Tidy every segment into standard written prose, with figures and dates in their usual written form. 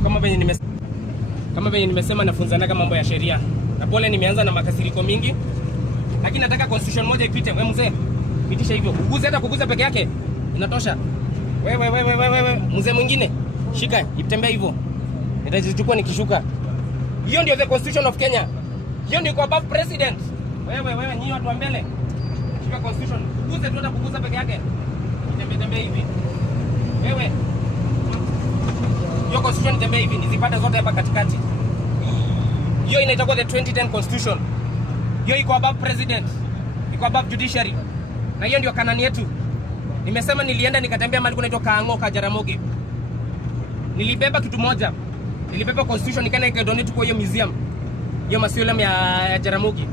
So kama venye nimesema nafunzanaga mambo ya sheria. Na pole nimeanza na makasiriko mingi. Lakini nataka constitution moja ipite. Wewe mzee, pitisha hivyo. Kuguza hata kuguza peke yake inatosha. Wewe mzee mwingine shika itembea hivyo. Nitazichukua nikishuka. Hiyo ndio the constitution of Kenya. Hiyo ndio above president. Wewe nyinyi watu wa mbele. Shika constitution. Kuguza tu hata kuguza peke yake. Itembea hivi. Wewe. Hiyo constitution itembea hivi, nizipata zote hapa katikati. Hiyo inaitwa the 2010 constitution. Hiyo iko above president. Iko above judiciary. Na hiyo ndio kanani yetu. Nimesema nilienda nikatembea mahali kunaitwa Kaango ka Jaramogi. Nilibeba kitu moja. Nilibeba constitution nikaenda nikadonate kwa hiyo museum. Hiyo mausoleum ya Jaramogi.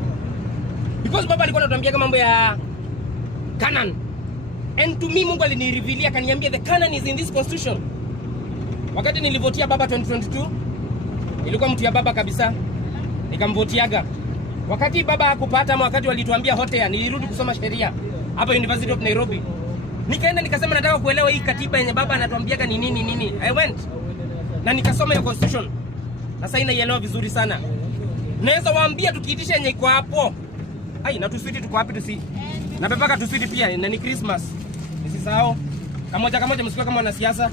Because baba alikuwa anatuambia mambo ya canon. And to me Mungu alinirevealia akaniambia the canon is in this constitution. Wakati nilivotia baba 2022, ilikuwa mtu ya baba kabisa. Nikamvotiaga. Wakati baba hakupata ama wakati walituambia hotea, nilirudi kusoma sheria hapa University of Nairobi. Nikaenda nikasema nataka kuelewa hii katiba yenye baba anatuambiaga ni nini. I went na nikasoma hiyo constitution. Na sasa inaielewa vizuri sana. Naweza waambia tukiitisha yenye iko hapo. Ai, na tuswiti tuko happy to see. Na bebaka tuswiti pia na ni Christmas. Nisisahau. Kamoja msikiwa kama wanasiasa.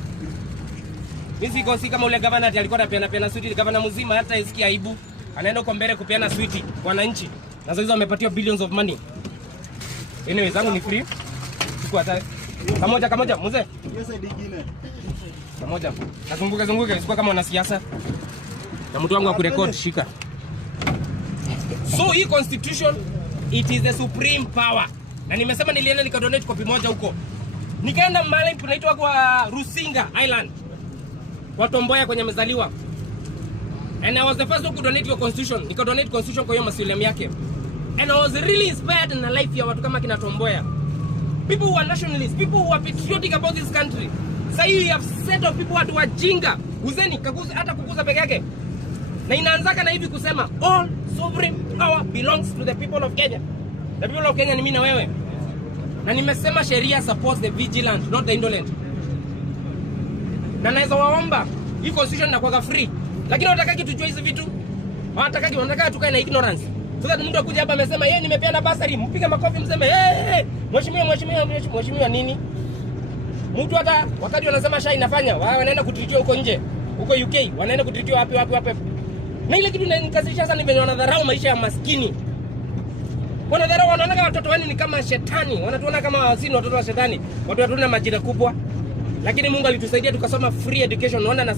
Mimi si kama ule governor alikuwa anapeana sweet, governor mzima hata isikia aibu. Anaenda huko mbele kupeana sweet kwa wananchi. Na hizo amepatiwa billions of money. Anyway, zangu ni free. Chukua hata kamoja mzee. Yes, digine. Kamoja. Kazunguka isikuwa kama wanasiasa. Na mtu wangu wa kurekodi shika. So hii constitution it is the supreme power. Na nimesema nilienda nikadonate copy moja huko. Nikaenda mahali kunaitwa kwa Rusinga Island. Watu Mboya kwenye mezaliwa. And I was the first one to donate your constitution. Nika donate constitution kwa hiyo mausoleum yake. And I was really inspired in the life ya watu kama kina Tomboya. People who are nationalists, people who are patriotic about this country. Sasa you have set of people watu wajinga. Uzeni kaguza hata kuguza peke yake. Na inaanzaka na hivi kusema all sovereign power belongs to the people of Kenya. The people of Kenya ni mimi na wewe. Na nimesema sheria supports the vigilant, not the indolent. Na naweza waomba hii constitution inakuwa free. Lakini wanataka kitu tujue hizi vitu. Wanataka tukae na ignorance. Sasa mtu akuja hapa amesema yeye nimepeana basari, mpige makofi mseme mheshimiwa nini? Mtu hata wakati wanasema sha inafanya, wanaenda kutritiwa huko nje. Huko UK, wanaenda kutritiwa wapi. Na ile kitu inanikasirisha sana ni venye wanadharau maisha ya maskini. Wanadharau, wanaona watoto wao ni kama shetani. Wanatuona kama wasini watoto wa shetani. Watu watuna majira kubwa. Lakini Mungu alitusaidia tukasoma free education. Unaona na